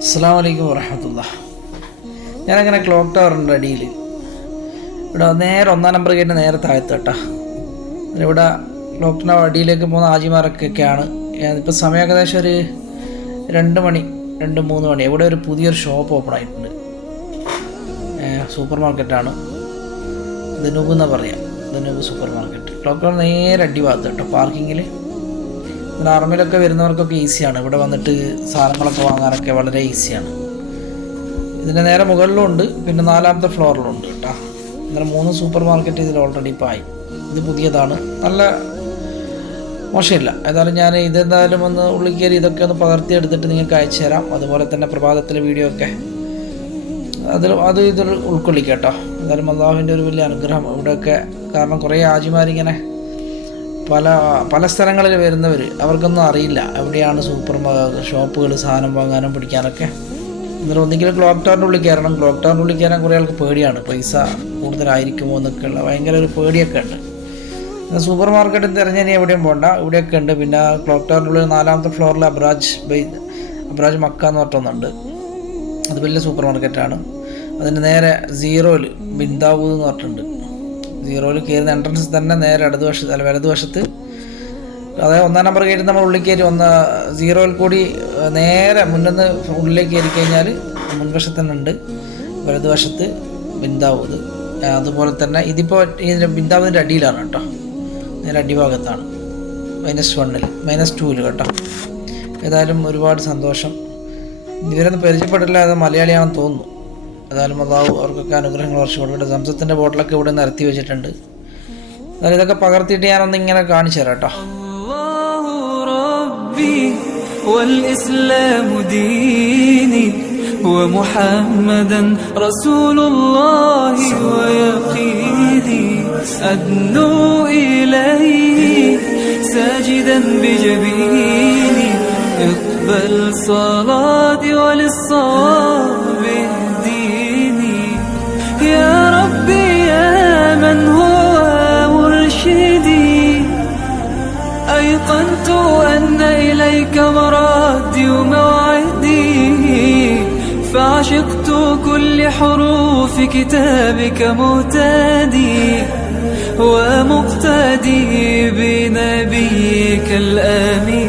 അസ്സാം വലൈക്കും വറഹമത്തുള്ള ഞാനങ്ങനെ ക്ലോക്ക് ടവറിന്റെ അടിയിൽ ഇവിടെ നേരെ ഒന്നാം നമ്പർ ഗേറ്റ് നേരെ താഴത്ത് കേട്ടോ ഇവിടെ ക്ലോക്ക് ടവർ അടിയിലേക്ക് പോകുന്ന ആജിമാരൊക്കെയാണ് ഇപ്പോൾ സമയം ഏകദേശം ഒരു രണ്ട് മണി രണ്ട് മൂന്ന് മണി. ഇവിടെ ഒരു പുതിയൊരു ഷോപ്പ് ഓപ്പൺ ആയിട്ടുണ്ട്. സൂപ്പർ മാർക്കറ്റാണ്. ദനൂബ് എന്നാ പറയാം. Danube super market. Clock tower നേരെ അടി ഭാഗത്ത് കേട്ടോ. പാർക്കിങ്ങിൽ ഇവിടെ ആർമിയിലൊക്കെ വരുന്നവർക്കൊക്കെ ഈസിയാണ് ഇവിടെ വന്നിട്ട് സാധനങ്ങളൊക്കെ വാങ്ങാനൊക്കെ വളരെ ഈസിയാണ് ഇതിന്റെ നേരെ മുകളിലും ഉണ്ട് പിന്നെ നാലാമത്തെ ഫ്ലോറിലും ഉണ്ട് കേട്ടോ. അങ്ങനെ മൂന്ന് സൂപ്പർ മാർക്കറ്റ് ഇതിൽ ഓൾറെഡി ഇപ്പോൾ ആയി ഇത് പുതിയതാണ്. നല്ല മോശമില്ല. ഏതായാലും ഞാൻ ഇതെന്തായാലും ഒന്ന് ഉള്ളിൽ ഇതൊക്കെ ഒന്ന് പകർത്തിയെടുത്തിട്ട് നിങ്ങൾക്ക് അയച്ചു തരാം. അതുപോലെ തന്നെ പ്രഭാതത്തിലെ വീഡിയോ ഒക്കെ അതിൽ അത് ഇതിൽ ഉൾക്കൊള്ളിക്കാം കേട്ടോ. എന്തായാലും അള്ളാഹുവിന്റെ ഒരു വലിയ അനുഗ്രഹം. ഇവിടെയൊക്കെ കാരണം കുറേ ആജിമാരിങ്ങനെ പല പല സ്ഥലങ്ങളിൽ വരുന്നവർ അവർക്കൊന്നും അറിയില്ല. എവിടെയാണ് സൂപ്പർ ഷോപ്പുകൾ സാധനം വാങ്ങാനും പിടിക്കാനൊക്കെ. എന്നാലും ഒന്നെങ്കിലും ക്ലോക്ക് ടവറിന്റെ ഉള്ളിൽ കയറണം. ക്ലോക്ക് ടവറിന്റെ ഉള്ളിൽ കയറാൻ കുറേ ആൾക്ക് പേടിയാണ്. പൈസ കൂടുതലായിരിക്കുമോ എന്നൊക്കെയുള്ള ഭയങ്കര ഒരു പേടിയൊക്കെ ഉണ്ട്. എന്നാൽ സൂപ്പർ മാർക്കറ്റ് തിരഞ്ഞ് എവിടെയും പോകണ്ട ഇവിടെയൊക്കെ ഉണ്ട്. പിന്നെ ക്ലോക്ക് ടവറിന്റെ ഉള്ളിൽ നാലാമത്തെ ഫ്ലോറിൽ അബ്രാജ് ബൈ അബ്രാജ് മക്ക എന്ന് പറഞ്ഞൊന്നുണ്ട് അത് വലിയ സൂപ്പർ മാർക്കറ്റാണ്. അതിന് നേരെ സീറോയിൽ ബിന്ദാവൂ എന്ന് പറഞ്ഞിട്ടുണ്ട്. സീറോയിൽ കയറുന്ന എൻട്രൻസ് തന്നെ നേരെ ഇടതുവശത്ത് അല്ല വലതുവശത്ത്. അതായത് ഒന്നാം നമ്പർ കയറി നമ്മൾ ഉള്ളിൽ കയറി ഒന്ന് സീറോയിൽ കൂടി നേരെ മുന്നിന്ന് ഉള്ളിലേക്ക് കയറി കഴിഞ്ഞാൽ മുൻവശത്ത് തന്നെ ഉണ്ട് വലതുവശത്ത് ബിന്ദാവൂത് അതുപോലെ തന്നെ ഇതിപ്പോൾ ഇതിന്റെ ബിന്ദാവൂതിന്റെ അടിയിലാണ് കേട്ടോ. നേരെ അടിഭാഗത്താണ്. മൈനസ് വണ്ണിൽ മൈനസ് ടൂവിൽ കേട്ടോ. ഏതായാലും ഒരുപാട് സന്തോഷം. ഇവരൊന്നും പരിചയപ്പെട്ടില്ല അത് മലയാളിയാണെന്ന് തോന്നുന്നു. ഏതായാലും അതാവും അവർക്കൊക്കെ അനുഗ്രഹങ്ങൾ വർഷം കൊടുക്കട്ടെ സംസത്തിൻ്റെ ബോട്ടിലൊക്കെ ഇവിടെ നിരത്തി വെച്ചിട്ടുണ്ട് എന്നാലും ഇതൊക്കെ പകർത്തിയിട്ട് ഞാനൊന്ന് ഇങ്ങനെ കാണിച്ചു തരാം കേട്ടോ الله ربي والإسلام ديني ومحمدا رسول الله ويقيني أدنو إليه ساجدا بجبيني اقبل صلاتي وللصواب إليك مرادي وموعدي فعشقت كل حروف كتابك مهتدي ومقتدي بنبيك الآمين.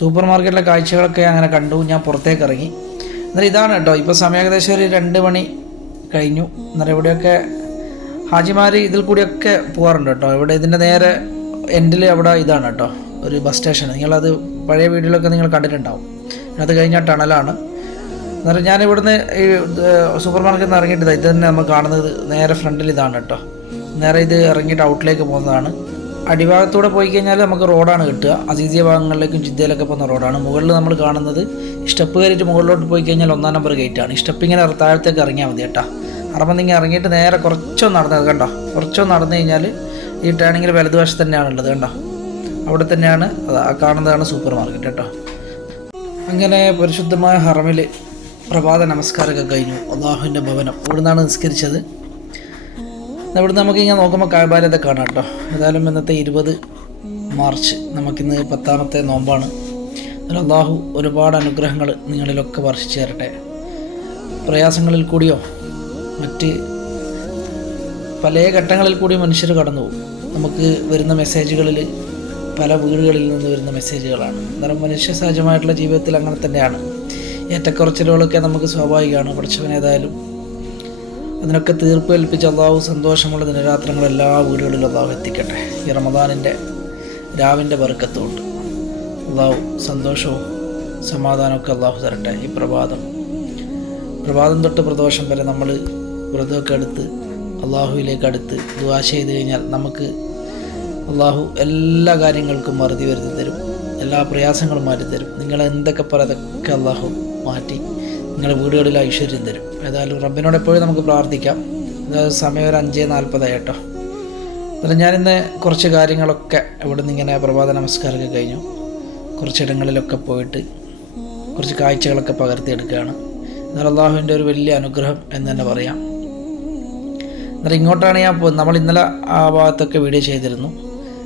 സൂപ്പർ മാർക്കറ്റിലെ കാഴ്ചകളൊക്കെ അങ്ങനെ കണ്ടു. ഞാൻ പുറത്തേക്ക് ഇറങ്ങി എന്നാൽ ഇതാണ് കേട്ടോ. ഇപ്പോൾ സമയം ഏകദേശം ഒരു രണ്ട് മണി കഴിഞ്ഞു. എന്നാൽ ഇവിടെയൊക്കെ ഹാജിമാർ ഇതിൽ കൂടിയൊക്കെ പോകാറുണ്ട് കേട്ടോ. ഇവിടെ ഇതിന്റെ നേരെ എൻഡിൽ അവിടെ ഇതാണ് കേട്ടോ. ഒരു ബസ് സ്റ്റേഷൻ നിങ്ങളത് പഴയ വീഡിയോയിലൊക്കെ നിങ്ങൾ കണ്ടിട്ടുണ്ടാവും. അത് കഴിഞ്ഞാൽ ടണലാണ്. എന്നാൽ ഞാൻ ഇവിടുന്ന് ഈ സൂപ്പർ മാർക്കറ്റിൽ നിന്ന് ഇറങ്ങിയിട്ട് ഇത് തന്നെ നമ്മൾ കാണുന്നത് നേരെ ഫ്രണ്ടിൽ ഇതാണ് കേട്ടോ. നേരെ ഇത് ഇറങ്ങിയിട്ട് ഔട്ടിലേക്ക് പോകുന്നതാണ്. അടിഭാഗത്തൂടെ പോയി കഴിഞ്ഞാൽ നമുക്ക് റോഡാണ് കിട്ടുക. അസീസിയ ഭാഗങ്ങളിലേക്കും ജിദ്ദയിലൊക്കെ പോകുന്ന റോഡാണ്. മുകളിൽ നമ്മൾ കാണുന്നത് സ്റ്റെപ്പ് കയറിയിട്ട് മുകളിലോട്ട് പോയി കഴിഞ്ഞാൽ ഒന്നാം നമ്പർ ഗേറ്റാണ്. സ്റ്റെപ്പ് ഇങ്ങനെ താഴത്തേക്ക് ഇറങ്ങിയാൽ മതി കേട്ടോ. അറമ്പന്നിങ്ങനെ ഇറങ്ങിയിട്ട് നേരെ കുറച്ചൊന്ന് നടന്നത് കണ്ടോ? കുറച്ചോ നടന്നു കഴിഞ്ഞാൽ ഈ ടേണിങ്ങിൽ വലതുവശത്ത് തന്നെയാണുള്ളത് കണ്ടോ? അവിടെ തന്നെയാണ് കാണുന്നതാണ് സൂപ്പർ മാർക്കറ്റ് കേട്ടോ. അങ്ങനെ പരിശുദ്ധമായ ഹറമിൽ പ്രഭാത നമസ്കാരമൊക്കെ കഴിഞ്ഞു. അള്ളാഹുവിന്റെ ഭവനം. ഇവിടുന്നാണ് നിസ്കരിച്ചത്. ഇവിടുന്ന് നമുക്ക് ഇങ്ങനെ നോക്കുമ്പോൾ കായബാലത്തെ കാണാം കേട്ടോ. ഏതായാലും ഇന്നത്തെ ഇരുപത് മാർച്ച് നമുക്കിന്ന് പത്താമത്തെ നോമ്പാണ്. അള്ളാഹു ഒരുപാട് അനുഗ്രഹങ്ങൾ നിങ്ങളിലൊക്കെ വർഷിച്ചു തരട്ടെ. പ്രയാസങ്ങളിൽ കൂടിയോ മറ്റ് പല ഘട്ടങ്ങളിൽ കൂടി മനുഷ്യർ കടന്നു പോകും. നമുക്ക് വരുന്ന മെസ്സേജുകളിൽ പല വീടുകളിൽ നിന്ന് വരുന്ന മെസ്സേജുകളാണ്. അന്നേരം മനുഷ്യ സഹജമായിട്ടുള്ള ജീവിതത്തിൽ അങ്ങനെ തന്നെയാണ്. ഏറ്റക്കുറച്ചിലുകളൊക്കെ നമുക്ക് സ്വാഭാവികമാണ്. പഠിച്ചവൻ ഏതായാലും അതിനൊക്കെ തീർപ്പ് കൽപ്പിച്ച് അള്ളാഹു സന്തോഷമുള്ള ദിനരാത്രങ്ങൾ എല്ലാ വീടുകളിലും അള്ളാഹു എത്തിക്കട്ടെ. ഈ റമദാനിന്റെ രാവിന്റെ ബർക്കത്തുകൊണ്ട് അള്ളാഹു സന്തോഷവും സമാധാനമൊക്കെ അള്ളാഹു തരട്ടെ. ഈ പ്രഭാതം. പ്രഭാതം തൊട്ട് പ്രദോഷം വരെ നമ്മൾ വ്രതമൊക്കെ എടുത്ത് അള്ളാഹുവിലേക്ക് അടുത്ത് ദുവാ ചെയ്ത് കഴിഞ്ഞാൽ നമുക്ക് അള്ളാഹു എല്ലാ കാര്യങ്ങൾക്കും മറുതി വരുത്തി തരും. എല്ലാ പ്രയാസങ്ങളും മാറ്റി തരും നിങ്ങൾ എന്തൊക്കെ പറ അള്ളാഹു മാറ്റി നിങ്ങളുടെ വീടുകളിൽ ഐശ്വര്യം തരും. ഏതായാലും റബ്ബിനോട് എപ്പോഴും നമുക്ക് പ്രാർത്ഥിക്കാം. സമയം ഒരു അഞ്ച് നാൽപ്പതായി കേട്ടോ. എന്നാലും ഞാനിന്ന് കുറച്ച് കാര്യങ്ങളൊക്കെ ഇവിടെ നിന്ന് ഇങ്ങനെ പ്രഭാത നമസ്കാരമൊക്കെ കഴിഞ്ഞു. കുറച്ചിടങ്ങളിലൊക്കെ പോയിട്ട് കുറച്ച് കാഴ്ചകളൊക്കെ പകർത്തിയെടുക്കുകയാണ്. എന്നാൽ അള്ളാഹുവിന്റെ ഒരു വലിയ അനുഗ്രഹം എന്ന് തന്നെ പറയാം. എന്നാൽ ഇങ്ങോട്ടാണ് ഞാൻ നമ്മൾ ഇന്നലെ ആ ഭാഗത്തൊക്കെ വീഡിയോ ചെയ്തിരുന്നു.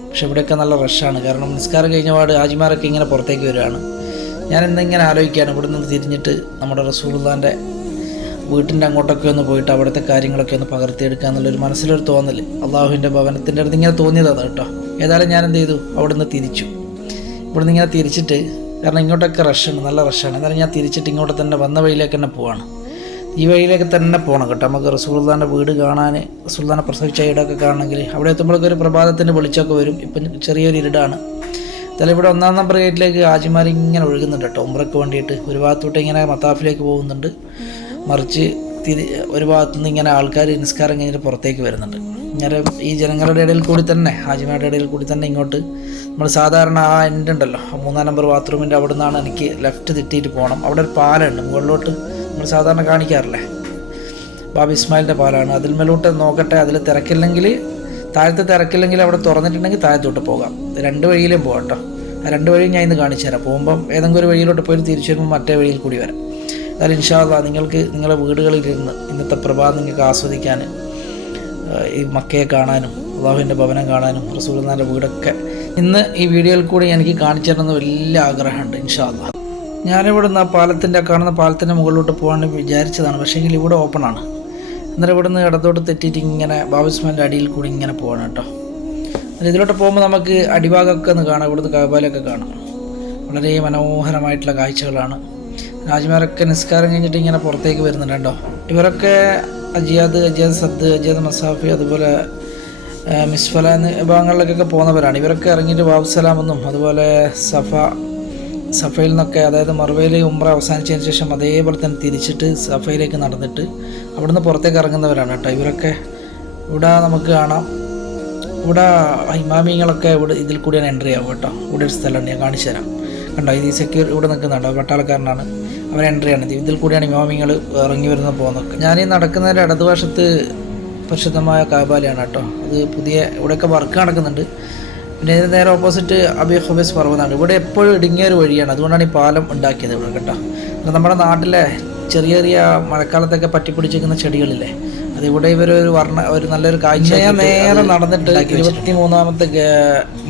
പക്ഷെ ഇവിടെയൊക്കെ നല്ല റഷാണ് കാരണം നിസ്കാരം കഴിഞ്ഞ പാട് ആജിമാരൊക്കെ ഇങ്ങനെ പുറത്തേക്ക് വരികയാണ്. ഞാൻ എന്തെങ്കിലും ആലോചിക്കുകയാണ്. ഇവിടെ നിന്ന് തിരിഞ്ഞിട്ട് നമ്മുടെ റസൂലുള്ളാന്റെ വീട്ടിന്റെ അങ്ങോട്ടൊക്കെ ഒന്ന് പോയിട്ട് അവിടുത്തെ കാര്യങ്ങളൊക്കെ ഒന്ന് പകർത്തിയെടുക്കുക എന്നുള്ളൊരു മനസ്സിലൊരു തോന്നൽ അള്ളാഹുവിന്റെ ഭവനത്തിന്റെ അടുത്ത് ഇങ്ങനെ തോന്നിയതാണ് കേട്ടോ. ഏതായാലും ഞാൻ എന്ത് ചെയ്തു അവിടുന്ന് തിരിച്ചു. ഇവിടുന്ന് ഇങ്ങനെ തിരിച്ചിട്ട് കാരണം ഇങ്ങോട്ടൊക്കെ റഷാണ് നല്ല റഷാണ്. എന്നാലും ഞാൻ തിരിച്ചിട്ട് ഇങ്ങോട്ട് തന്നെ വന്ന വഴിയിലേക്ക് തന്നെ പോവാണ്. ഈ വഴിയിലേക്ക് തന്നെ പോകണം കേട്ടോ. നമുക്ക് റസൂൽദാന്റെ വീട് കാണാൻ റസൂൽദാനെ പ്രസവിച്ച ഇടമൊക്കെ കാണണമെങ്കിൽ അവിടെ എത്തുമ്പോഴൊക്കെ ഒരു പ്രഭാതത്തിന്റെ വെളിച്ചമൊക്കെ വരും. ഇപ്പം ചെറിയൊരു ഇരുടാണ്. എന്തായാലും ഇവിടെ ഒന്നാം നമ്പർ ഗേറ്റിലേക്ക് ഹാജിമാർ ഇങ്ങനെ ഒഴുകുന്നുണ്ട് കേട്ടോ. ഉമ്രക്ക് വേണ്ടിയിട്ട് ഒരു ഭാഗത്തോട്ട് ഇങ്ങനെ മത്താഫിലേക്ക് പോകുന്നുണ്ട്. മറിച്ച് തിരി ഒരു ഭാഗത്തുനിന്ന് ഇങ്ങനെ ആൾക്കാർ നിസ്കാരം കഴിഞ്ഞിട്ട് പുറത്തേക്ക് വരുന്നുണ്ട്. ഇങ്ങനെ ഈ ജനങ്ങളുടെ ഇടയിൽ കൂടി തന്നെ ഹാജിമാരുടെ ഇടയിൽ കൂടി തന്നെ ഇങ്ങോട്ട് നമ്മൾ സാധാരണ ആ എന്റെ ഉണ്ടല്ലോ. മൂന്നാം നമ്പർ ബാത്റൂമിന്റെ അവിടെ നിന്നാണ് എനിക്ക് ലെഫ്റ്റ് തെറ്റിയിട്ട് പോകണം അവിടെ ഒരു പാലമുണ്ട് മുകളിലോട്ട് നമ്മൾ സാധാരണ കാണിക്കാറില്ലേ? ബാബി ഇസ്മായിലിന്റെ പാലാണ്. അതിൽ മേലോട്ട് നോക്കട്ടെ അതിൽ തിരക്കില്ലെങ്കിൽ താഴത്തെ തിരക്കില്ലെങ്കിൽ അവിടെ തുറന്നിട്ടുണ്ടെങ്കിൽ താഴത്തോട്ട് പോകാം. രണ്ട് വഴിയിലും പോകാം കേട്ടോ. രണ്ട് വഴിയും ഞാൻ ഇന്ന് കാണിച്ചു തരാം. പോകുമ്പം ഏതെങ്കിലും ഒരു വഴിയിലോട്ട് പോയി തിരിച്ചു വരുമ്പോൾ മറ്റേ വഴിയിൽ കൂടി വരാം. എന്നാലും ഇൻഷാല്ല നിങ്ങൾക്ക് നിങ്ങളുടെ വീടുകളിലിരുന്ന് ഇന്നത്തെ പ്രഭാതം നിങ്ങൾക്ക് ആസ്വദിക്കാൻ ഈ മക്കയെ കാണാനും അള്ളാഹുവിന്റെ ഭവനം കാണാനും റസൂൽനാന്റെ വീടൊക്കെ ഇന്ന് ഈ വീഡിയോയിൽ കൂടി എനിക്ക് കാണിച്ചു തരണമെന്ന് വലിയ ആഗ്രഹമുണ്ട് ഇൻഷാല്ല ഞാനിവിടെ നിന്ന് ആ പാലത്തിന്റെ കാണുന്ന പാലത്തിന്റെ മുകളിലോട്ട് പോകാൻ വിചാരിച്ചതാണ്. പക്ഷേങ്കിൽ ഇവിടെ ഓപ്പണാണ് അന്നേരം ഇവിടെ നിന്ന് ഇടത്തോട്ട് തെറ്റിയിട്ട് ഇങ്ങനെ ബാബുസ്മാന്റെ അടിയിൽ കൂടി ഇങ്ങനെ പോകണം കേട്ടോ. അന്നേരം ഇതിലോട്ട് പോകുമ്പോൾ നമുക്ക് അടിഭാഗമൊക്കെ ഒന്ന് കാണാം ഇവിടുത്തെ കബാലൊക്കെ കാണാം. വളരെ മനോഹരമായിട്ടുള്ള കാഴ്ചകളാണ്. രാജ്മാരൊക്കെ നിസ്കാരം കഴിഞ്ഞിട്ട് ഇങ്ങനെ പുറത്തേക്ക് വരുന്നുണ്ട് ഇവരൊക്കെ Ajyad Ajyad Sadd Ajyad Masafi അതുപോലെ മിസ്ഫല എന്ന ഭാഗങ്ങളിലേക്കൊക്കെ പോകുന്നവരാണ്. ഇവരൊക്കെ ഇറങ്ങിയിട്ട് ബാബുസലാമെന്നും അതുപോലെ സഫ സഫയിൽ നിന്നൊക്കെ അതായത് മറുവയിൽ ഉമ്ര അവസാനിച്ചതിന് ശേഷം അതേപോലെ തന്നെ തിരിച്ചിട്ട് സഫയിലേക്ക് നടന്നിട്ട് അവിടുന്ന് പുറത്തേക്ക് ഇറങ്ങുന്നവരാണ് കേട്ടോ. ഇവരൊക്കെ ഇവിടെ നമുക്ക് കാണാം. ഇവിടെ ഇമാമിങ്ങളൊക്കെ ഇവിടെ ഇതിൽ കൂടിയാണ് എൻട്രി ആവുക കേട്ടോ. ഇവിടെ ഒരു സ്ഥലമുണ്ട് ഞാൻ കാണിച്ചു തരാം. കണ്ടോ ഇത് സെക്യൂർ ഇവിടെ നിൽക്കുന്നുണ്ടോ പട്ടാളക്കാരനാണ്. അവർ എൻട്രി ആണ്. ഇതിൽ കൂടിയാണ് ഇമാമിങ്ങൾ ഇറങ്ങി വരുന്ന പോകുന്നത് ഞാനീ നടക്കുന്നതിന്റെ ഇടതുവശത്ത് പരിശുദ്ധമായ കാബാലയാണ് കേട്ടോ. അത് പുതിയ ഇവിടെയൊക്കെ വർക്ക് നടക്കുന്നുണ്ട്. പിന്നെ ഇതിന് നേരെ ഓപ്പോസിറ്റ് അബി ഹുബൈസ് പർവതമാണ് ഇവിടെ എപ്പോഴും ഇടുങ്ങിയ ഒരു വഴിയാണ്. അതുകൊണ്ടാണ് ഈ പാലം ഉണ്ടാക്കിയത് ഇവിടെ കേട്ടോ. നമ്മുടെ നാട്ടിലെ ചെറിയ ചെറിയ മഴക്കാലത്തൊക്കെ പറ്റിപ്പിടിച്ചിരിക്കുന്ന ചെടികളില്ലേ അത് ഇവിടെ ഇവരൊരു വർണ ഒരു നല്ലൊരു കാഴ്ച ഞാൻ നേരെ നടന്നിട്ട് ഇരുപത്തി മൂന്നാമത്തെ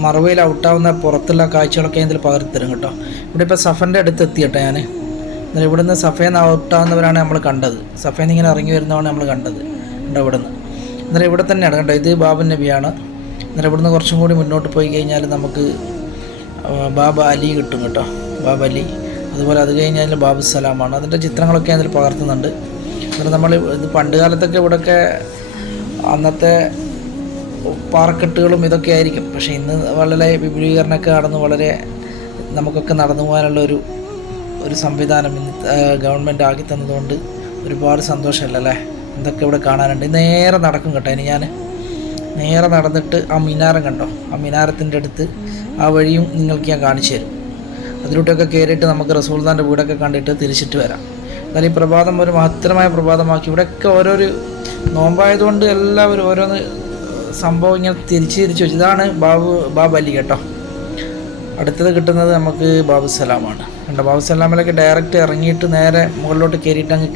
മറവയിൽ ഔട്ടാവുന്ന പുറത്തുള്ള കാഴ്ചകളൊക്കെ ഇതിൽ പകർത്തി തരും കേട്ടോ. ഇവിടെ ഇപ്പോൾ സഫന്റെ അടുത്ത് എത്തി കേട്ടോ ഞാൻ എന്നാൽ ഇവിടുന്ന് സഫേന്ന് ഔട്ടാവുന്നവരാണ് നമ്മൾ കണ്ടത്. സഫേന്ന് ഇങ്ങനെ ഇറങ്ങി വരുന്നതാണ് നമ്മൾ കണ്ടത്. കണ്ടോ ഇവിടുന്ന്? എന്നാൽ ഇവിടെ തന്നെയാണ് കേട്ടോ ഇത് ബാബു നബിയാണ്. അന്നേരം ഇവിടുന്ന് കുറച്ചും കൂടി മുന്നോട്ട് പോയി കഴിഞ്ഞാൽ നമുക്ക് ബാബ അലി കിട്ടും കേട്ടോ. ബാബ അലി. അതുപോലെ അത് കഴിഞ്ഞാൽ ബാബു സലാമാണ്. അതിന്റെ ചിത്രങ്ങളൊക്കെ അതിൽ പകർത്തുന്നുണ്ട്. അന്നേരം നമ്മൾ ഇത് പണ്ട് കാലത്തൊക്കെ ഇവിടെയൊക്കെ അന്നത്തെ പാറക്കെട്ടുകളും ഇതൊക്കെ ആയിരിക്കും. പക്ഷേ ഇന്ന് വളരെ വിപുലീകരണമൊക്കെ നടന്ന് വളരെ നമുക്കൊക്കെ നടന്നു പോകാനുള്ള ഒരു ഒരു സംവിധാനം ഇന്ന് ഗവൺമെന്റ് ആക്കി തന്നതുകൊണ്ട് ഒരുപാട് സന്തോഷമല്ലേ? എന്തൊക്കെ ഇവിടെ കാണാനുണ്ട്? നേരെ നടക്കും കേട്ടോ ഇനി ഞാൻ. നേരെ നടന്നിട്ട് ആ മിനാരം കണ്ടോ? ആ മിനാരത്തിന്റെ അടുത്ത് ആ വഴിയും നിങ്ങൾക്ക് ഞാൻ കാണിച്ചു തരും. അതിലൂടെയൊക്കെ കയറിയിട്ട് നമുക്ക് റസൂൽദാന്റെ വീടൊക്കെ കണ്ടിട്ട് തിരിച്ചിട്ട് വരാം. എന്നാൽ ഈ പ്രഭാതം ഒരു മഹത്തരമായ പ്രഭാതമാക്കി. ഇവിടെയൊക്കെ ഓരോരു നോമ്പായതുകൊണ്ട് എല്ലാവരും ഓരോന്ന് സംഭവം ഇങ്ങനെ തിരിച്ച് തിരിച്ച് വെച്ചു. ഇതാണ് ബാബു ബാബ് അലി കേട്ടോ. അടുത്തത് കിട്ടുന്നത് നമുക്ക് ബാബു സലാമാണ്. കണ്ടോ? ബാബു സലാമിലൊക്കെ ഡയറക്റ്റ് ഇറങ്ങിയിട്ട് നേരെ മുകളിലോട്ട് കയറിയിട്ട് അങ്ങ്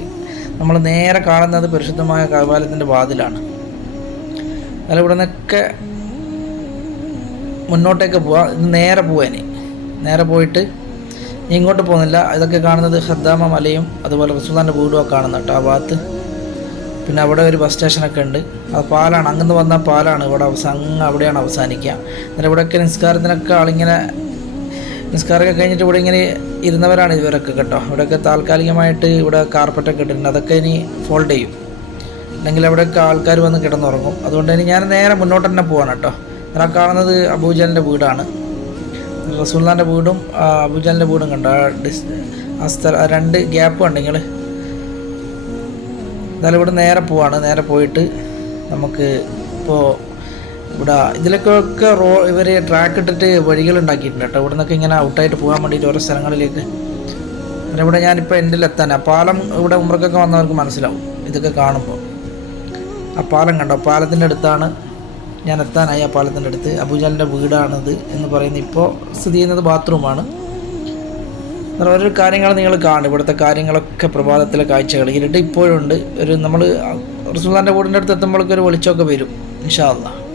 നമ്മൾ നേരെ കാണുന്നത് പരിശുദ്ധമായ കപാലത്തിന്റെ വാതിലാണ്. അതിൽ ഇവിടെ നിന്നൊക്കെ മുന്നോട്ടേക്ക് പോവാം. ഇത് നേരെ പോവാൻ നേരെ പോയിട്ട് ഇങ്ങോട്ട് പോകുന്നില്ല. ഇതൊക്കെ കാണുന്നത് ഹദ്ദാമ മലയും അതുപോലെ റസുദാന്റെ വീടും ഒക്കെ കാണുന്നത് കേട്ടോ ആ ഭാഗത്ത്. പിന്നെ അവിടെ ഒരു ബസ് സ്റ്റേഷനൊക്കെ ഉണ്ട്. അത് പാലാണ്. അങ്ങനെ വന്ന പാലാണ് ഇവിടെ അവസാനം അങ്ങ് അവിടെയാണ് അവസാനിക്കുക. അന്നേരം ഇവിടെയൊക്കെ നിസ്കാരത്തിനൊക്കെ ആളിങ്ങനെ നിസ്കാരമൊക്കെ കഴിഞ്ഞിട്ട് ഇവിടെ ഇങ്ങനെ ഇരുന്നവരാണ് ഇവരൊക്കെ കേട്ടോ. ഇവിടെയൊക്കെ താൽക്കാലികമായിട്ട് ഇവിടെ കാർപ്പറ്റൊക്കെ ഇട്ടിട്ടുണ്ട്. അതൊക്കെ ഇനി ഫോൾഡ് ചെയ്യും. അല്ലെങ്കിൽ അവിടെയൊക്കെ ആൾക്കാർ വന്ന് കിടന്നുറങ്ങും. അതുകൊണ്ട് തന്നെ ഞാൻ നേരെ മുന്നോട്ട് തന്നെ പോവാണ് കേട്ടോ. ഞാൻ കാണുന്നത് അബൂജലിന്റെ വീടാണ്. റസൂൽദാന്റെ വീടും അബൂജാലിന്റെ വീടും കണ്ടോ? ആ ഡിസ് ആ സ്ഥലം രണ്ട് ഗ്യാപ്പ് ഉണ്ടെങ്കിൽ എന്തായാലും ഇവിടെ നേരെ പോവാണ്. നേരെ പോയിട്ട് നമുക്ക് ഇപ്പോൾ ഇവിടെ ഇതിലൊക്കെ റോ ഇവർ ട്രാക്ക് ഇട്ടിട്ട് വഴികൾ ഉണ്ടാക്കിയിട്ടുണ്ട് കേട്ടോ. ഇവിടെ ഇങ്ങനെ ഔട്ടായിട്ട് പോകാൻ വേണ്ടിയിട്ട് ഓരോ സ്ഥലങ്ങളിലേക്ക്. ഇവിടെ ഞാനിപ്പോൾ എന്റെ എത്താൻ പാലം ഇവിടെ ഉമ്രക്കൊക്കെ വന്നവർക്ക് മനസ്സിലാവും. ഇതൊക്കെ കാണുമ്പോൾ ആ പാലം കണ്ടോ? പാലത്തിന്റെ അടുത്താണ് ഞാൻ എത്താനായി ആ പാലത്തിന്റെ അടുത്ത്. അബൂജാലിന്റെ വീടാണിത് എന്ന് പറയുന്നത് ഇപ്പോൾ സ്ഥിതി ചെയ്യുന്നത് ബാത്റൂമാണ്. ഓരോ കാര്യങ്ങൾ നിങ്ങൾ കാണും. ഇവിടുത്തെ കാര്യങ്ങളൊക്കെ പ്രഭാതത്തിലെ കാഴ്ചകൾ. ഇരുട്ട് ഇപ്പോഴുണ്ട്. ഒരു നമ്മൾ റസൂല്ലാന്റെ വീടിന്റെ അടുത്ത് എത്തുമ്പോഴൊക്കെ ഒരു വെളിച്ചമൊക്കെ വരും ഇൻഷാല്ല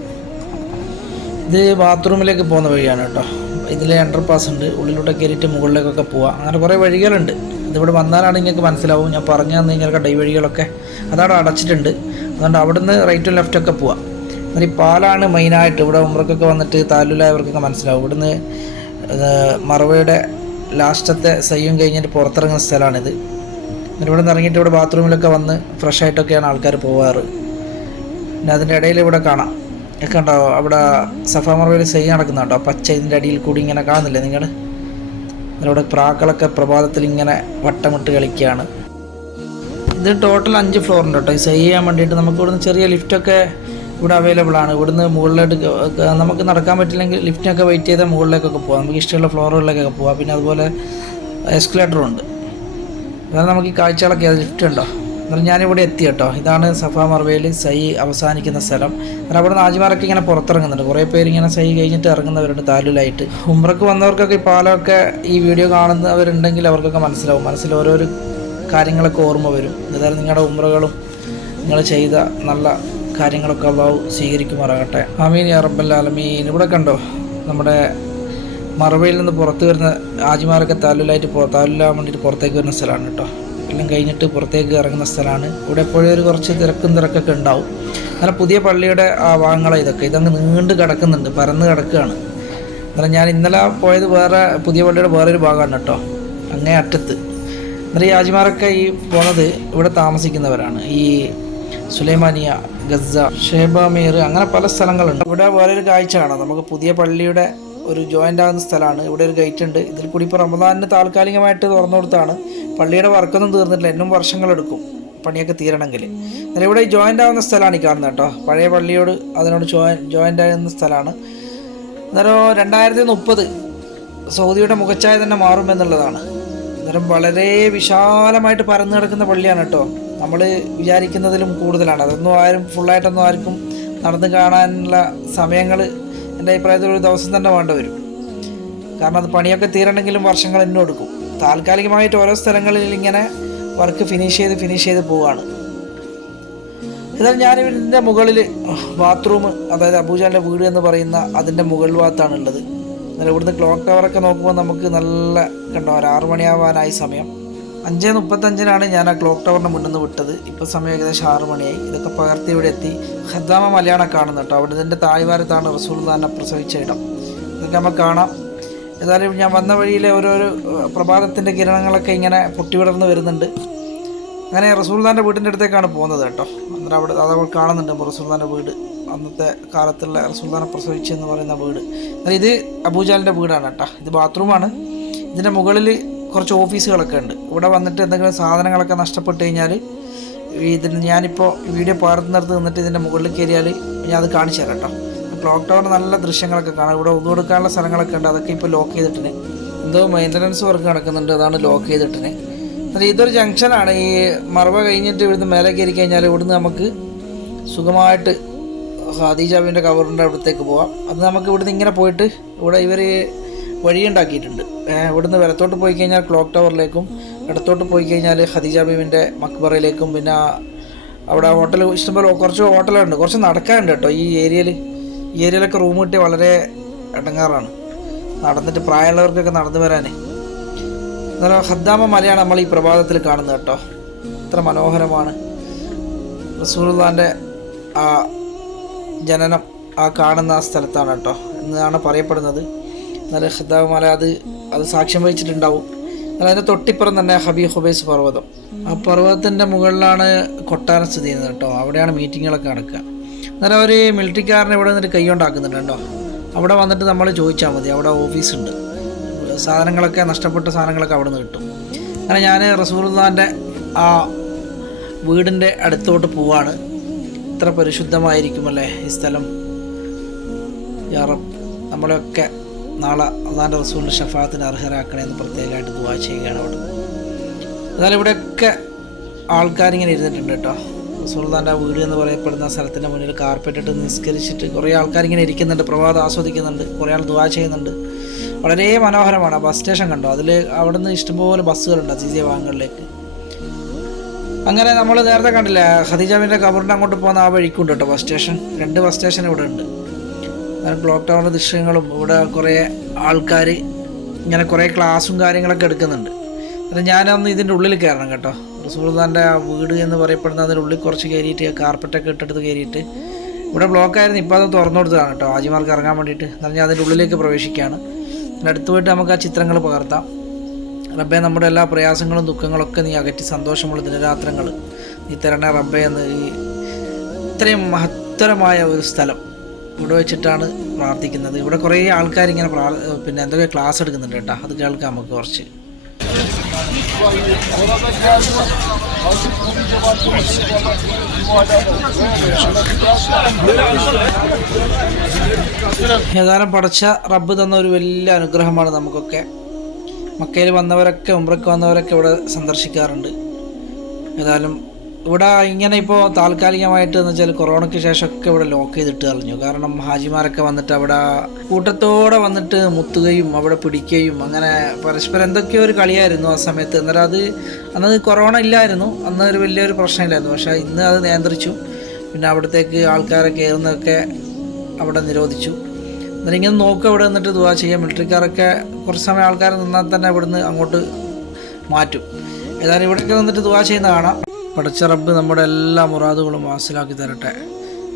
ഇത് ബാത്റൂമിലേക്ക് പോകുന്ന വഴിയാണ് കേട്ടോ. ഇതിൽ അണ്ടർ പാസ് ഉണ്ട്. ഉള്ളിലൂടെ കയറിയിട്ട് മുകളിലേക്കൊക്കെ പോവാം. അങ്ങനെ കുറേ വഴികളുണ്ട്. ഇതിവിടെ വന്നാലാണ് നിങ്ങൾക്ക് മനസ്സിലാവും. ഞാൻ പറഞ്ഞു തന്നു കണ്ട ഈ വഴികളൊക്കെ. അതവിടെ അടച്ചിട്ടുണ്ട്. അതുകൊണ്ട് അവിടുന്ന് റൈറ്റും ലെഫ്റ്റൊക്കെ പോവാം. ഈ പാലാണ് മെയിനായിട്ട് ഇവിടെ ഉമ്രക്കൊക്കെ വന്നിട്ട് താലൂലായവർക്കൊക്കെ മനസ്സിലാവും. ഇവിടുന്ന് മറവയുടെ ലാസ്റ്റത്തെ സയ്യും കഴിഞ്ഞിട്ട് പുറത്തിറങ്ങുന്ന സ്ഥലമാണിത്. എന്നിട്ട് ഇവിടെ നിന്ന് ഇറങ്ങിയിട്ട് ഇവിടെ ബാത്റൂമിലൊക്കെ വന്ന് ഫ്രഷ് ആയിട്ടൊക്കെയാണ് ആൾക്കാർ പോവാറ്. പിന്നെ അതിന്റെ ഇടയിൽ ഇവിടെ കാണാം. ഒക്കെ ഉണ്ടോ? അവിടെ സഫ മറവയിൽ സൈ നടക്കുന്നുണ്ടോ? പച്ച ഇതിന്റെ അടിയിൽ കൂടി ഇങ്ങനെ കാണുന്നില്ലേ നിങ്ങൾ അതിലൂടെ പ്രാക്കളൊക്കെ പ്രഭാതത്തിൽ ഇങ്ങനെ വട്ടമിട്ട് കളിക്കുകയാണ്. ഇത് ടോട്ടൽ അഞ്ച് ഫ്ലോർ ഉണ്ട് കേട്ടോ. സൈ ചെയ്യാൻ വേണ്ടിയിട്ട് നമുക്ക് ഇവിടുന്ന് ചെറിയ ലിഫ്റ്റൊക്കെ ഇവിടെ അവൈലബിൾ ആണ്. ഇവിടുന്ന് മുകളിലോട്ട് നമുക്ക് നടക്കാൻ പറ്റില്ലെങ്കിൽ ലിഫ്റ്റിനൊക്കെ വെയിറ്റ് ചെയ്താൽ മുകളിലേക്കൊക്കെ പോകാം നമുക്ക് ഇഷ്ടമുള്ള ഫ്ലോറുകളിലേക്കൊക്കെ പോകാം പിന്നെ അതുപോലെ എസ്കലേറ്ററും ഉണ്ട്. അതാണ് നമുക്ക് ഈ കാഴ്ചകളൊക്കെ. ലിഫ്റ്റ് ഉണ്ടോ? എന്നാലും ഞാനിവിടെ എത്തി കേട്ടോ. ഇതാണ് സഫ മർവയിൽ സൈ അവസാനിക്കുന്ന സ്ഥലം. കാരണം അവിടെ നിന്ന് ആജിമാരൊക്കെ ഇങ്ങനെ പുറത്തിറങ്ങുന്നുണ്ട്. കുറേ പേര് ഇങ്ങനെ സൈ കഴിഞ്ഞിട്ട് ഇറങ്ങുന്നവരുണ്ട് താലൂലായിട്ട്. ഉമ്രക്ക് വന്നവർക്കൊക്കെ ഈ പാലമൊക്കെ ഈ വീഡിയോ കാണുന്നവരുണ്ടെങ്കിൽ അവർക്കൊക്കെ മനസ്സിലാവും. മനസ്സിൽ ഓരോരോ കാര്യങ്ങളൊക്കെ ഓർമ്മ വരും. ഏതായാലും നിങ്ങളുടെ ഉമ്രകളും നിങ്ങൾ ചെയ്ത നല്ല കാര്യങ്ങളൊക്കെ അള്ളാഹു സ്വീകരിക്കുമാറാകട്ടെ. അമീൻ ആലമീൻ. ഇവിടെ കണ്ടോ നമ്മുടെ മറവയിൽ നിന്ന് പുറത്ത് വരുന്ന ആജിമാരൊക്കെ താലൂലായിട്ട് പോ താലൂലാൻ വേണ്ടിയിട്ട് പുറത്തേക്ക് വരുന്ന സ്ഥലമാണ് കേട്ടോ. എല്ലാം കഴിഞ്ഞിട്ട് പുറത്തേക്ക് ഇറങ്ങുന്ന സ്ഥലമാണ്. ഇവിടെ എപ്പോഴും ഒരു കുറച്ച് തിരക്കും തിരക്കൊക്കെ ഉണ്ടാവും. എന്നാൽ പുതിയ പള്ളിയുടെ ആ ഭാഗങ്ങളാണ് ഇതൊക്കെ. ഇതങ്ങ് നീണ്ട് കിടക്കുന്നുണ്ട് പരന്ന് കിടക്കുകയാണ്. എന്നാൽ ഞാൻ ഇന്നലെ പോയത് വേറെ പുതിയ പള്ളിയുടെ വേറൊരു ഭാഗമാണ് കേട്ടോ. അങ്ങേ അറ്റത്ത്. എന്നാൽ ഈ ആജിമാരൊക്കെ ഈ പോണത് ഇവിടെ താമസിക്കുന്നവരാണ്. ഈ സുലൈമാനിയ ഗസ ഷേബമീർ അങ്ങനെ പല സ്ഥലങ്ങളുണ്ട്. ഇവിടെ വേറൊരു കാഴ്ച ആണ് നമുക്ക് പുതിയ പള്ളിയുടെ ഒരു ജോയിന്റ് ആകുന്ന സ്ഥലമാണ്. ഇവിടെ ഒരു ഗേറ്റ് ഉണ്ട്. ഇതിൽ കൂടി ഇപ്പോൾ റമദാനിന് താൽക്കാലികമായിട്ട് തുറന്നു കൊടുത്താണ്. പള്ളിയുടെ വർക്കൊന്നും തീർന്നിട്ടില്ല. എന്നും വർഷങ്ങളെടുക്കും പണിയൊക്കെ തീരണമെങ്കിൽ. എന്നാൽ ഇവിടെ ജോയിന്റ് ആവുന്ന സ്ഥലമാണ് ഈ കാണുന്നത് കേട്ടോ. പഴയ പള്ളിയോട് അതിനോട് ജോയിൻ ജോയിന്റ് ആകുന്ന സ്ഥലമാണ്. അന്നേരം രണ്ടായിരത്തി മുപ്പത് സൗദിയുടെ മുഖച്ഛായ തന്നെ മാറുമെന്നുള്ളതാണ്. അന്നേരം വളരെ വിശാലമായിട്ട് പരന്നു കിടക്കുന്ന പള്ളിയാണ് കേട്ടോ. നമ്മൾ വിചാരിക്കുന്നതിലും കൂടുതലാണ്. അതൊന്നും ആരും ഫുള്ളായിട്ടൊന്നും ആർക്കും നടന്ന് കാണാനുള്ള സമയങ്ങൾ എന്റെ അഭിപ്രായത്തിൽ ഒരു ദിവസം തന്നെ വേണ്ട വരും. കാരണം അത് പണിയൊക്കെ തീരണമെങ്കിലും വർഷങ്ങൾ എന്നും എടുക്കും. താൽക്കാലികമായിട്ട് ഓരോ സ്ഥലങ്ങളിൽ ഇങ്ങനെ വർക്ക് ഫിനിഷ് ചെയ്ത് ഫിനിഷ് ചെയ്ത് പോവുകയാണ് എന്നാൽ ഞാൻ ഇതിന്റെ മുകളിൽ ബാത്റൂം അതായത് അബൂജാന്റെ വീട് എന്ന് പറയുന്ന അതിന്റെ മുകൾ ഭാഗത്താണ് ഉള്ളത് എന്നാൽ ഇവിടുന്ന് ക്ലോക്ക് ടവറൊക്കെ നോക്കുമ്പോൾ നമുക്ക് നല്ല കണ്ടോ ഒരു ആറു മണിയാവാനായി സമയം. അഞ്ച് മുപ്പത്തഞ്ചിനാണ് ഞാൻ ആ ക്ലോക്ക് ടവറിന് മുന്നിൽ വിട്ടത്. ഇപ്പോൾ സമയം ഏകദേശം ആറ് മണിയായി. ഇതൊക്കെ പകർത്തി ഇവിടെ എത്തി. ഖദ്ദാമ മലയാണ് കാണുന്നത് കേട്ടോ. അവിടെ ഇതിന്റെ താഴ്വാരത്താണ് റസൂൽ തന്നെ പ്രസവിച്ച ഇടം. ഇതൊക്കെ നമുക്ക് കാണാം. ഏതായാലും ഞാൻ വന്ന വഴിയിലെ ഓരോരോ പ്രഭാതത്തിന്റെ കിരണങ്ങളൊക്കെ ഇങ്ങനെ പൊട്ടിവിടർന്ന് വരുന്നുണ്ട്. അങ്ങനെ റസൂൽദാന്റെ വീടിന്റെ അടുത്തേക്കാണ് പോകുന്നത് കേട്ടോ. അന്നേരം അവിടെ അത് നമ്മൾ കാണുന്നുണ്ട്. റസൂൽദാന്റെ വീട് അന്നത്തെ കാലത്തുള്ള റസൂൽദാനെ പ്രസവിച്ചു എന്ന് പറയുന്ന വീട്. എന്നാൽ ഇത് അബൂജാലിന്റെ വീടാണ് കേട്ടോ. ഇത് ബാത്റൂമാണ്. ഇതിന്റെ മുകളിൽ കുറച്ച് ഓഫീസുകളൊക്കെ ഉണ്ട്. ഇവിടെ വന്നിട്ട് എന്തെങ്കിലും സാധനങ്ങളൊക്കെ നഷ്ടപ്പെട്ട് കഴിഞ്ഞാൽ ഇതിന് ഞാനിപ്പോൾ വീഡിയോ പാർത്തുന്നിടത്ത് നിന്നിട്ട് ഇതിന്റെ മുകളിൽ കയറിയാൽ ഞാൻ അത് കാണിച്ചു തരാം കേട്ടോ. ക്ലോക്ക് ടവർ നല്ല ദൃശ്യങ്ങളൊക്കെ കാണാം. ഇവിടെ ഒതുകൊടുക്കാനുള്ള കൊടുക്കാനുള്ള സ്ഥലങ്ങളൊക്കെ ഉണ്ട്. അതൊക്കെ ഇപ്പോൾ ലോക്ക് ചെയ്തിട്ടുണ്ട് എന്തോ മെയിന്റനൻസ് വർക്ക് നടക്കുന്നുണ്ട്. അതാണ് ലോക്ക് ചെയ്തിട്ടിന്. എന്നാൽ ഇതൊരു ജംഗ്ഷനാണ്. ഈ മറവ കഴിഞ്ഞിട്ട് ഇവിടുന്ന് മേലെ കയറി കഴിഞ്ഞാൽ ഇവിടുന്ന് നമുക്ക് സുഖമായിട്ട് ഖാദീജാബിന്റെ കവറിന്റെ അവിടത്തേക്ക് പോവാം. അത് നമുക്ക് ഇവിടുന്ന് ഇങ്ങനെ പോയിട്ട് ഇവിടെ ഇവർ വഴിയുണ്ടാക്കിയിട്ടുണ്ട്. ഇവിടുന്ന് വലത്തോട്ട് പോയി കഴിഞ്ഞാൽ ക്ലോക്ക് ടവറിലേക്കും ഇടത്തോട്ട് പോയി കഴിഞ്ഞാൽ ഖദീജാബീബിന്റെ മക്ബറയിലേക്കും പിന്നെ അവിടെ ഹോട്ടൽ ഇഷ്ടംപോലെ കുറച്ച് ഹോട്ടലുണ്ട് കുറച്ച് നടക്കാനുണ്ട് കേട്ടോ. ഈ ഏരിയയിൽ ഈ ഏരിയയിലൊക്കെ റൂം കിട്ടിയ വളരെ ഇടങ്ങാറാണ്. നടന്നിട്ട് പ്രായമുള്ളവർക്കൊക്കെ നടന്നു വരാനേ. എന്നാലും ഹദ്ദാമ മലയാണ് നമ്മൾ ഈ പ്രഭാതത്തിൽ കാണുന്നത് കേട്ടോ. എത്ര മനോഹരമാണ്. റസൂർദാന്റെ ആ ജനനം ആ കാണുന്ന ആ സ്ഥലത്താണ് കേട്ടോ. എന്നാണ് പറയപ്പെടുന്നത്. എന്നാൽ ഹദ്ദാമ മല അത് അത് സാക്ഷ്യം വഹിച്ചിട്ടുണ്ടാവും. എന്നാൽ അതിന്റെ തൊട്ടിപ്പുറം തന്നെ ഹബി ഹുബൈസ് പർവതം. ആ പർവതത്തിന്റെ മുകളിലാണ് കൊട്ടാരം സ്ഥിതി ചെയ്യുന്നത് കേട്ടോ. അവിടെയാണ് മീറ്റിങ്ങുകളൊക്കെ നടക്കുക. അന്നേരം അവർ മിലിറ്ററിക്കാരനെ ഇവിടെ നിന്നിട്ട് കൈ ഉണ്ടാക്കുന്നുണ്ട് കേട്ടോ. അവിടെ വന്നിട്ട് നമ്മൾ ചോദിച്ചാൽ മതി. അവിടെ ഓഫീസുണ്ട് സാധനങ്ങളൊക്കെ നഷ്ടപ്പെട്ട സാധനങ്ങളൊക്കെ അവിടെ നിന്ന് കിട്ടും. അങ്ങനെ ഞാൻ റസൂലുള്ളാന്റെ ആ വീടിന്റെ അടുത്തോട്ട് പോവാണ്. ഇത്ര പരിശുദ്ധമായിരിക്കുമല്ലേ ഈ സ്ഥലം? യാറം നമ്മളെയൊക്കെ നാളെ അതാന്റെ റസൂലിന്റെ ഷഫാത്തിന് അർഹരാക്കണമെന്ന് പ്രത്യേകമായിട്ട് ദുവാ ചെയ്യുകയാണ് അവിടെ. എന്നാലും ഇവിടെയൊക്കെ ആൾക്കാരിങ്ങനെ ഇരുന്നിട്ടുണ്ട് കേട്ടോ. റസൂൽദാന്റെ വീട് എന്ന് പറയപ്പെടുന്ന സ്ഥലത്തിന്റെ മുന്നിൽ കാർപ്പറ്റിട്ട് നിസ്കരിച്ചിട്ട് കുറേ ആൾക്കാരിങ്ങനെ ഇരിക്കുന്നുണ്ട് പ്രഭാതം ആസ്വദിക്കുന്നുണ്ട് കുറേ ആൾ ദുവാ ചെയ്യുന്നുണ്ട്. വളരെ മനോഹരമാണ്. ബസ് സ്റ്റേഷൻ കണ്ടോ? അതിൽ അവിടെ നിന്ന് ഇഷ്ടംപോലെ ബസ്സുകളുണ്ട് അസീസിയ ഭാഗങ്ങളിലേക്ക് അങ്ങനെ നമ്മൾ നേരത്തെ കണ്ടില്ല ഖദീജാവിന്റെ കബറിന്റെ അങ്ങോട്ട് പോകുന്ന ആ വഴിക്കുണ്ട് കേട്ടോ ബസ് സ്റ്റേഷൻ. രണ്ട് ബസ് സ്റ്റേഷൻ ഇവിടെ ഉണ്ട്. ക്ലോക്ക് ടവറിന്റെ ദൃശ്യങ്ങളും ഇവിടെ കുറേ ആൾക്കാർ ഇങ്ങനെ കുറേ ക്ലാസ്സും കാര്യങ്ങളൊക്കെ എടുക്കുന്നുണ്ട്. അത് ഞാനൊന്ന് ഇതിന്റെ ഉള്ളിൽ കയറണം കേട്ടോ. റസൂൽദാന്റെ വീട് എന്ന് പറയപ്പെടുന്ന അതിന്റെ ഉള്ളിൽ കുറച്ച് കയറിയിട്ട് കാർപ്പറ്റൊക്കെ ഇട്ടെടുത്ത് കയറിയിട്ട്. ഇവിടെ ബ്ലോക്കായിരുന്നു ഇപ്പോൾ അത് തുറന്നു കൊടുത്തതാണ് കേട്ടോ. ആജിമാർക്ക് ഇറങ്ങാൻ വേണ്ടിയിട്ട്. എന്ന് പറഞ്ഞാൽ അതിന്റെ ഉള്ളിലേക്ക് പ്രവേശിക്കുകയാണ്. അടുത്ത് പോയിട്ട് നമുക്ക് ആ ചിത്രങ്ങൾ പകർത്താം. റബ്ബെ നമ്മുടെ എല്ലാ പ്രയാസങ്ങളും ദുഃഖങ്ങളൊക്കെ നീ അകറ്റി സന്തോഷമുള്ള ദിനരാത്രങ്ങൾ നീ തരണ റബ്ബെ എന്ന് ഈ ഇത്രയും മഹത്തരമായ ഒരു സ്ഥലം ഇവിടെ വെച്ചിട്ടാണ് പ്രാർത്ഥിക്കുന്നത്. ഇവിടെ കുറേ ആൾക്കാർ ഇങ്ങനെ പിന്നെ എന്തൊക്കെ ക്ലാസ് എടുക്കുന്നുണ്ട് കേട്ടോ. അത് കേൾക്കാം നമുക്ക് കുറച്ച്. ഏതായാലും പടച്ച റബ്ബ് തന്ന ഒരു വലിയ അനുഗ്രഹമാണ് നമുക്കൊക്കെ. മക്കയിൽ വന്നവരൊക്കെ ഉമ്രക്ക് വന്നവരൊക്കെ ഇവിടെ സന്ദർശിക്കാറുണ്ട്. ഏതായാലും ഇവിടെ ഇങ്ങനെ ഇപ്പോൾ താൽക്കാലികമായിട്ട് എന്ന് വെച്ചാൽ കൊറോണയ്ക്ക് ശേഷമൊക്കെ ഇവിടെ ലോക്ക് ചെയ്തിട്ട് കളഞ്ഞു. കാരണം ഹാജിമാരൊക്കെ വന്നിട്ട് അവിടെ കൂട്ടത്തോടെ വന്നിട്ട് മുത്തുകയും അവിടെ പിടിക്കുകയും അങ്ങനെ പരസ്പരം എന്തൊക്കെയോ ഒരു കളിയായിരുന്നു ആ സമയത്ത്. അന്നേരം അത് അന്ന് കൊറോണ ഇല്ലായിരുന്നു. അന്ന് ഒരു വലിയൊരു പ്രശ്നമില്ലായിരുന്നു. പക്ഷേ ഇന്ന് അത് നിയന്ത്രിച്ചു. പിന്നെ അവിടത്തേക്ക് ആൾക്കാരെ കയറുന്നതൊക്കെ അവിടെ നിരോധിച്ചു. എന്നിട്ട് ഇങ്ങനെ നോക്കുക ഇവിടെ നിന്നിട്ട് ദുവാ ചെയ്യാം. മിലിറ്ററിക്കാരൊക്കെ കുറച്ച് സമയം ആൾക്കാർ നിന്നാൽ തന്നെ ഇവിടുന്ന് അങ്ങോട്ട് മാറ്റും. ഏതായാലും ഇവിടെയൊക്കെ നിന്നിട്ട് ദുവാ ചെയ്യുന്ന കാണാം. പടച്ച റബ്ബ് നമ്മുടെ എല്ലാ മുറാദുകളും വാസിലാക്കി തരട്ടെ.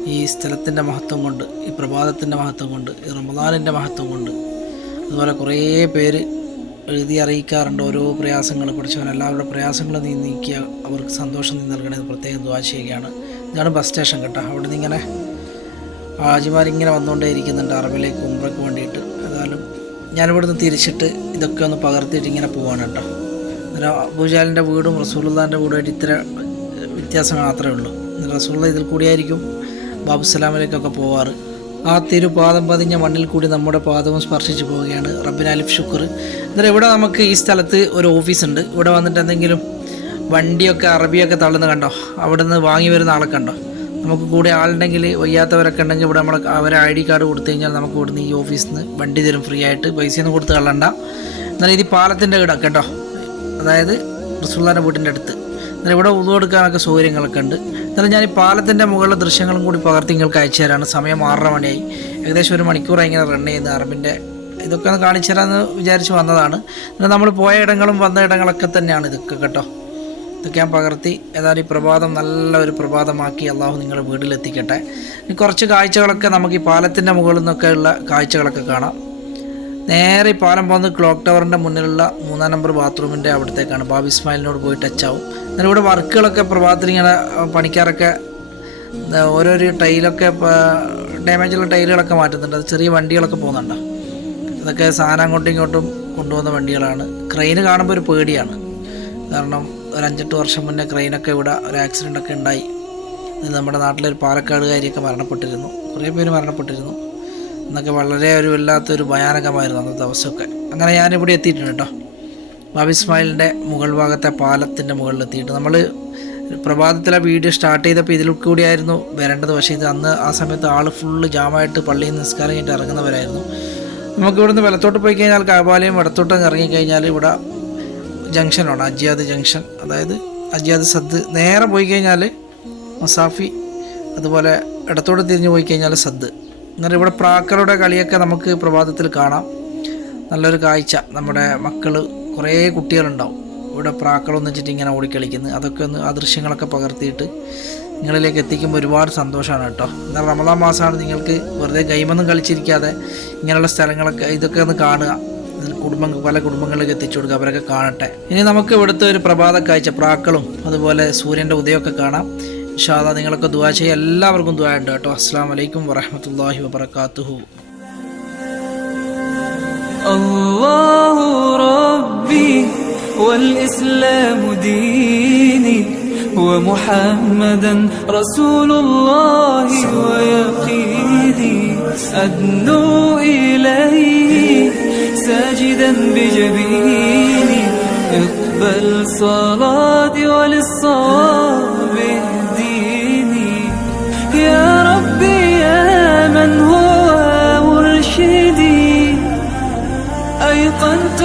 ഈ സ്ഥലത്തിന്റെ മഹത്വം കൊണ്ട് ഈ പ്രഭാതത്തിന്റെ മഹത്വം കൊണ്ട് ഈ റമദാനിന്റെ മഹത്വം കൊണ്ട്. അതുപോലെ കുറേ പേര് എഴുതി അറിയിക്കാറുണ്ട് ഓരോ പ്രയാസങ്ങൾ പഠിച്ചവൻ എല്ലാവരുടെ പ്രയാസങ്ങളും നീ നീക്കിയ അവർക്ക് സന്തോഷം നീ നൽകണേ. പ്രത്യേകം ദുവാ ചെയ്യുകയാണ്. ഇതാണ് ബസ് സ്റ്റേഷൻ കേട്ടോ. അവിടെ നിന്ന് ഇങ്ങനെ ഹാജിമാരിങ്ങനെ വന്നുകൊണ്ടേ ഇരിക്കുന്നുണ്ട് അറബിലേക്ക് ഉംറയ്ക്ക് വേണ്ടിയിട്ട്. ഏതായാലും ഞാനിവിടുന്ന് തിരിച്ചിട്ട് ഇതൊക്കെ ഒന്ന് പകർത്തിയിട്ട് ഇങ്ങനെ പോവാണ് കേട്ടോ. അന്നേരം അബൂജാലിന്റെ വീടും റസൂലുള്ളാന്റെ വീടുമായിട്ട് ഇത്ര വ്യത്യാസം മാത്രമേ ഉള്ളൂ. റസൂള്ള ഇതിൽ കൂടിയായിരിക്കും ബാബു ബാബുസലാമിലേക്കൊക്കെ പോവാറ്. ആ തിരുപാദം പതിഞ്ഞ മണ്ണിൽ കൂടി നമ്മുടെ പാദവും സ്പർശിച്ചു പോവുകയാണ് റബ്ബിൻ അലിഫ് ഷുക്ർ അന്നേരം ഇവിടെ നമുക്ക് ഈ സ്ഥലത്ത് ഒരു ഓഫീസ് ഉണ്ട്. ഇവിടെ വന്നിട്ട് എന്തെങ്കിലും വണ്ടിയൊക്കെ അറബിയൊക്കെ തള്ളുന്ന കണ്ടോ? അവിടെ നിന്ന് വാങ്ങി വരുന്ന ആളെ കണ്ടോ? നമുക്ക് കൂടെ ആളുണ്ടെങ്കിൽ വയ്യാത്തവരൊക്കെ ഉണ്ടെങ്കിൽ ഇവിടെ നമ്മൾ അവരെ ഐ ഡി കാർഡ് കൊടുത്തു കഴിഞ്ഞാൽ നമുക്ക് ഇവിടുന്ന് ഈ ഓഫീസിൽ നിന്ന് വണ്ടി തരും ഫ്രീ ആയിട്ട്. പൈസയൊന്നും കൊടുത്ത് കള്ളണ്ട എന്നാൽ ഇത് പാലത്തിന്റെ ഇടം കേട്ടോ. അതായത് റസുല്ലാന്റെ വീട്ടിന്റെ അടുത്ത്. എന്നാൽ ഇവിടെ ഉതു കൊടുക്കാനൊക്കെ സൗകര്യങ്ങളൊക്കെ ഉണ്ട്. എന്നാലും ഞാൻ ഈ പാലത്തിന്റെ മുകളിലെ ദൃശ്യങ്ങളും കൂടി പകർത്തി നിങ്ങൾക്ക് അയച്ചു തരാണ്. സമയം ആറര മണിയായി. ഏകദേശം ഒരു മണിക്കൂറായി ഇങ്ങനെ റൺ ചെയ്യുന്ന അറബിന്റെ ഇതൊക്കെ ഒന്ന് കാണിച്ചു തരാമെന്ന് വിചാരിച്ച് വന്നതാണ്. എന്നാൽ നമ്മൾ പോയ ഇടങ്ങളും വന്ന ഇടങ്ങളൊക്കെ തന്നെയാണ് ഇതൊക്കെ കേട്ടോ. ഇതൊക്കെ ഞാൻ പകർത്തി. ഏതായാലും ഈ പ്രഭാതം നല്ല ഒരു പ്രഭാതമാക്കി അള്ളാഹു നിങ്ങളുടെ വീട്ടിലെത്തിക്കട്ടെ. കുറച്ച് കാഴ്ചകളൊക്കെ നമുക്ക് ഈ പാലത്തിന്റെ മുകളിൽ നിന്നൊക്കെ ഉള്ള കാഴ്ചകളൊക്കെ കാണാം. നേരെ ഈ പാലം പോകുന്നത് ക്ലോക്ക് ടവറിന്റെ മുന്നിലുള്ള മൂന്നാം നമ്പർ ബാത്റൂമിന്റെ അവിടത്തേക്കാണ്. ബാബി ഇസ്മായിലിനോട് പോയി ടച്ച് ആവും എന്നാൽ ഇവിടെ വർക്കുകളൊക്കെ പ്രഭാതത്തിൽ ഇങ്ങനെ പണിക്കാരൊക്കെ ഓരോരോ ടൈലൊക്കെ ഡാമേജുള്ള ടൈലുകളൊക്കെ മാറ്റുന്നുണ്ട്. അത് ചെറിയ വണ്ടികളൊക്കെ പോകുന്നുണ്ട്. അതൊക്കെ സാധനം അങ്ങോട്ടും ഇങ്ങോട്ടും കൊണ്ടുപോകുന്ന വണ്ടികളാണ്. ക്രെയിൻ കാണുമ്പോൾ ഒരു പേടിയാണ്. കാരണം ഒരു അഞ്ചെട്ട് വർഷം മുന്നേ ക്രെയിനൊക്കെ ഇവിടെ ഒരു ആക്സിഡന്റ് ഒക്കെ ഉണ്ടായി. നമ്മുടെ നാട്ടിലൊരു പാലക്കാടുകാരിയൊക്കെ മരണപ്പെട്ടിരുന്നു. കുറേ പേര് മരണപ്പെട്ടിരുന്നു. എന്നൊക്കെ വളരെ ഒരു വല്ലാത്തൊരു ഭയാനകമായിരുന്നു അന്നത്തെ ദിവസമൊക്കെ. അങ്ങനെ ഞാനിവിടെ എത്തിയിട്ടുണ്ട് കേട്ടോ. ബാബി ഇസ്മായിലിന്റെ മുകൾ ഭാഗത്തെ പാലത്തിന്റെ മുകളിലെത്തിയിട്ട് നമ്മൾ പ്രഭാതത്തിലെ വീഡിയോ സ്റ്റാർട്ട് ചെയ്തപ്പോൾ ഇതിൽ കൂടിയായിരുന്നു വരേണ്ടത്. പക്ഷേ ഇത് അന്ന് ആ സമയത്ത് ആൾ ഫുള്ള് ജാമായിട്ട് പള്ളിയിൽ നിന്ന് നിസ്കാരം കഴിഞ്ഞിട്ട് ഇറങ്ങുന്നവരായിരുന്നു. നമുക്ക് ഇവിടുന്ന് വലത്തോട്ട് പോയി കഴിഞ്ഞാൽ കാബാലയം ഇടത്തോട്ട് ഇറങ്ങിക്കഴിഞ്ഞാൽ ഇവിടെ ജംഗ്ഷനാണ് അജിയാദ് ജംഗ്ഷൻ അതായത് അജിയാദ് സദ് നേരെ പോയി കഴിഞ്ഞാൽ മസാഫി അതുപോലെ ഇടത്തോട്ട് തിരിഞ്ഞു പോയി കഴിഞ്ഞാൽ സദ്. എന്നാൽ ഇവിടെ പ്രാക്കളുടെ കളിയൊക്കെ നമുക്ക് പ്രഭാതത്തിൽ കാണാം. നല്ലൊരു കാഴ്ച നമ്മുടെ മക്കൾ കുറേ കുട്ടികളുണ്ടാവും ഇവിടെ പ്രാക്കളൊന്നും വെച്ചിട്ട് ഇങ്ങനെ ഓടിക്കളിക്കുന്നു അതൊക്കെ ഒന്ന് ആ ദൃശ്യങ്ങളൊക്കെ പകർത്തിയിട്ട് നിങ്ങളിലേക്ക് എത്തിക്കുമ്പോൾ ഒരുപാട് സന്തോഷമാണ് കേട്ടോ എന്നാൽ റമദാൻ മാസമാണ് നിങ്ങൾക്ക് വെറുതെ ഗെയിമൊന്നും കളിച്ചിരിക്കാതെ ഇങ്ങനെയുള്ള സ്ഥലങ്ങളൊക്കെ ഇതൊക്കെ ഒന്ന് കാണുക ഇതിൽ കുടുംബം പല കുടുംബങ്ങളിലേക്ക് എത്തിച്ചു കൊടുക്കുക അവരൊക്കെ കാണട്ടെ ഇനി നമുക്ക് ഇവിടുത്തെ ഒരു പ്രഭാത കാഴ്ച പ്രാക്കളും അതുപോലെ സൂര്യൻ്റെ ഉദയമൊക്കെ കാണാം ഇൻഷാല്ല നിങ്ങളൊക്കെ ദുവാ ചെയ്യുക എല്ലാവർക്കും ദുവാ ഉണ്ട് കേട്ടോ അസ്സാം വലൈക്കും വറഹമത്തല്ലാഹി വബർക്കാത്തുഹു الله ربي والإسلام ديني ومحمدا رسول الله ويقيني أدنو إليه ساجدا بجبيني اقبل صلاتي وللصواب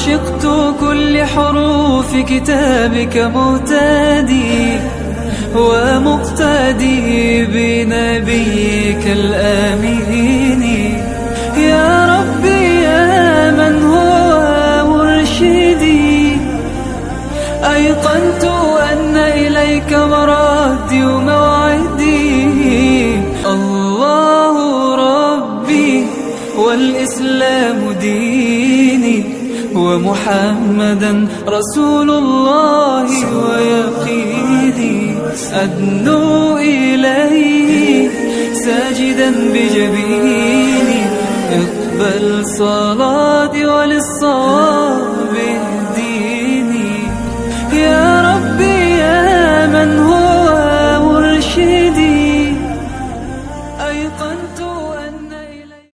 فعشقت كل حروف كتابك مهتدي ومقتدي بنبيك الآمين. يا ربي يا من هو مرشدي. أيقنت أن إليك مرادي وموعدي. الله ربي والإسلام ديني ومحمدا رسول الله ويقيني أدنو إليه ساجدا بجبيني اقبل صلاتي وللصلاة